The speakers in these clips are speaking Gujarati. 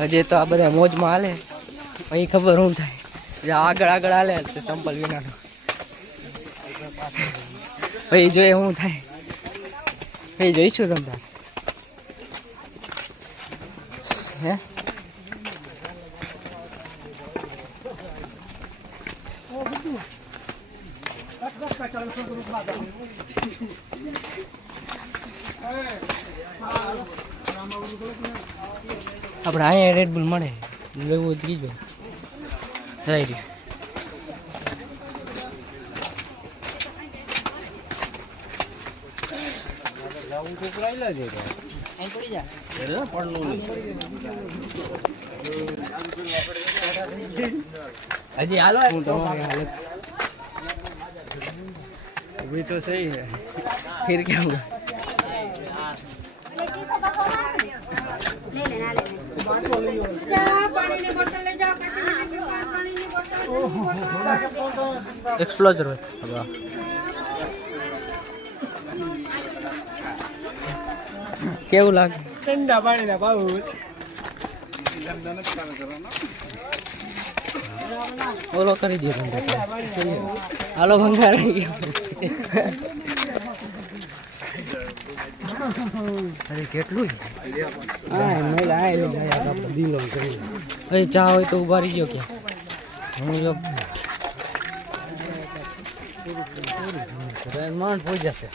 હજી તો આ બધા મોજમાં હાલે, અહીં ખબર શું થાય. આગળ આગળ હાલે ચંપલ વિનાનો, પછી જોઈએ શું થાય, પછી જોઈશું તમને. હે આપણે અહીંયા રેડબુલ મળે, લેવું જ કીજો થઈ રહ્યું. હજી હાલો હું તમારી હાલત अभी तो सही है, फिर क्या होगा. एक्सप्लोजर કેવું લાગે? ઠંડા પાણીના ભાવ ઓલો કરી દે. હાલો ભંગાર અરે કેટલું ચા હોય તો ઉભા રહી ગયો ક્યાં માંડ પહોંચી જશે.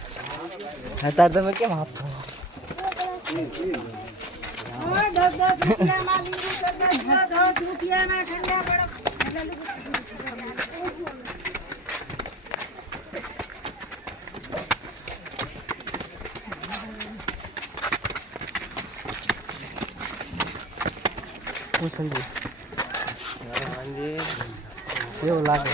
અત્યારે તમે કેમ આપો? કેવું લાગે?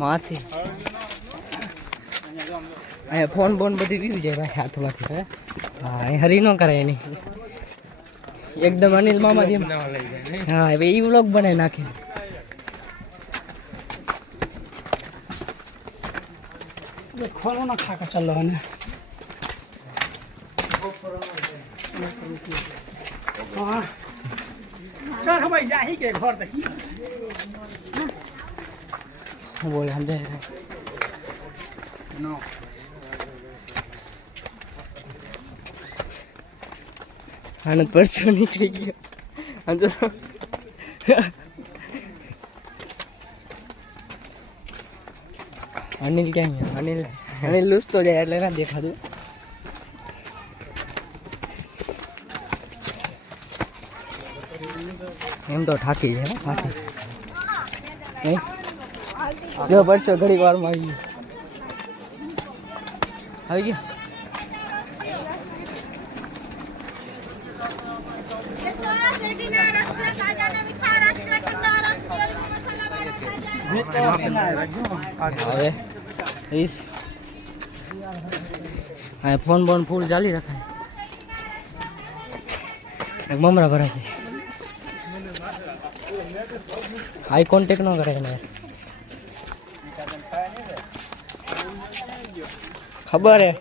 માથે ફોન બોન બધી વીવી જાય ભાઈ હાથમાંથી. હા એ હરી ન કરે એની એકદમ અનિલ મામા જેમ. હા હવે એ વ્લોગ બનાવી નાખે. ખોલો ના ખાકા ચાલો ને ભાઈ જાહી કે ઘર તકી બોલ સમજે નો આનંદ પરસો નીકળી ગયો. અનિલ ક્યાં ગયા? અનિલ લૂસતો જાય એટલે ના દેખાતું. એમ તો થાકી જાય. થાકી જો પરસો ઘડી વારમાં આવી ગયો. હવે ફોન બોન ફૂલ ચાલી રખાય. મમરા ભરાય આઈ કોન્ટેક્ટ ન કરે ને ખબર હે.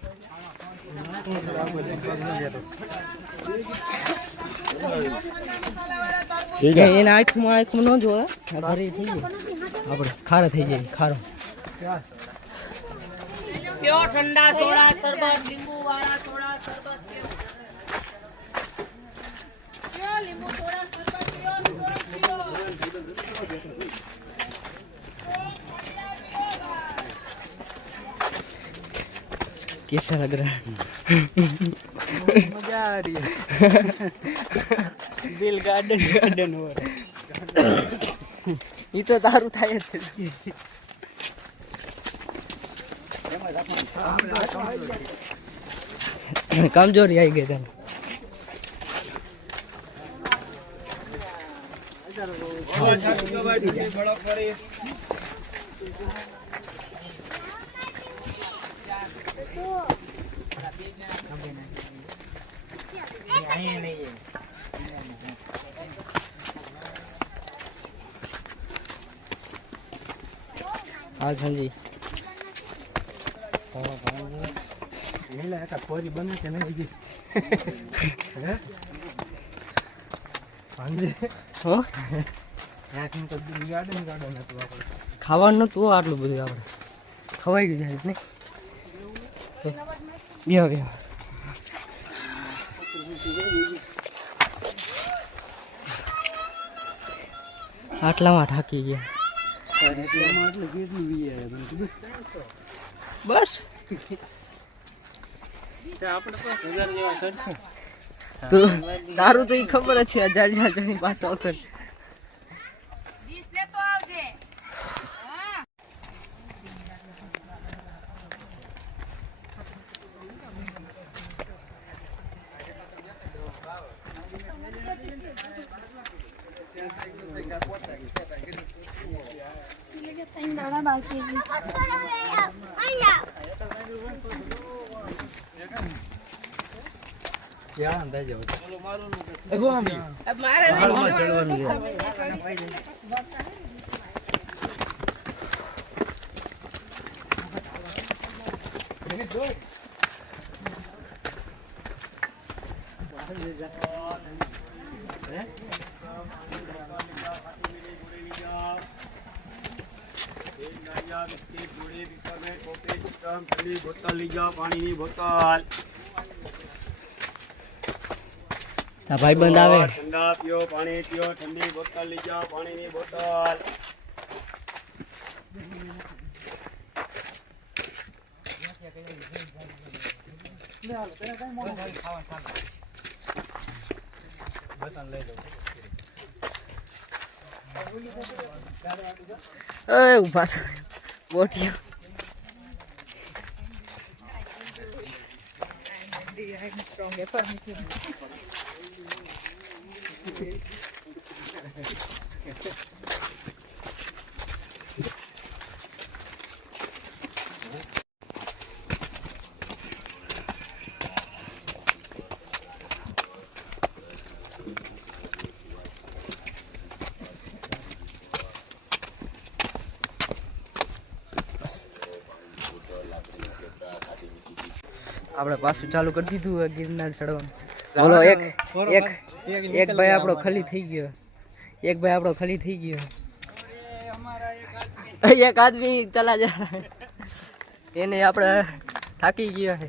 એને આંખમાં ન જોવે ભરી થઈ જાય આપણે ખારા થઈ જાય. ખારો પ્યો ઠંડા સોડા શરબત લીંબુ વાળા સોડા શરબત પ્યો લીંબુ સોડા શરબત પ્યો. कैसा लग रहा है? मजा आ रही है. दिल गार्डन गार्डन हो रहा है. ये तो दारू था ये. कमजोरी आई गई था. હા સંજી ફોરી બને કે નહીં હો ખાવાનું નતું આટલું બધું આપણે ખવાઈ ગયું છે નહીં બેહો બેહો આટલામાં થાકી ગયા બસ તારું તો એ ખબર જ છે 1000 જણી પાછો આવતો પાણીની બોટલ ભાઈ બંધ આવે ઠંડા પીઓ પાણી પીઓ ઠંડી બોટલ લઈ જાઓ પાણીની બોટલ ઉભા બોટિયા આપણે પાછું ચાલુ કરી દીધું ગિરનાર ચડવાનું બોલો એક ભાઈ આપણો ખાલી થઈ ગયો એક આદમી ચલા જા એને આપણે થાકી ગયો છે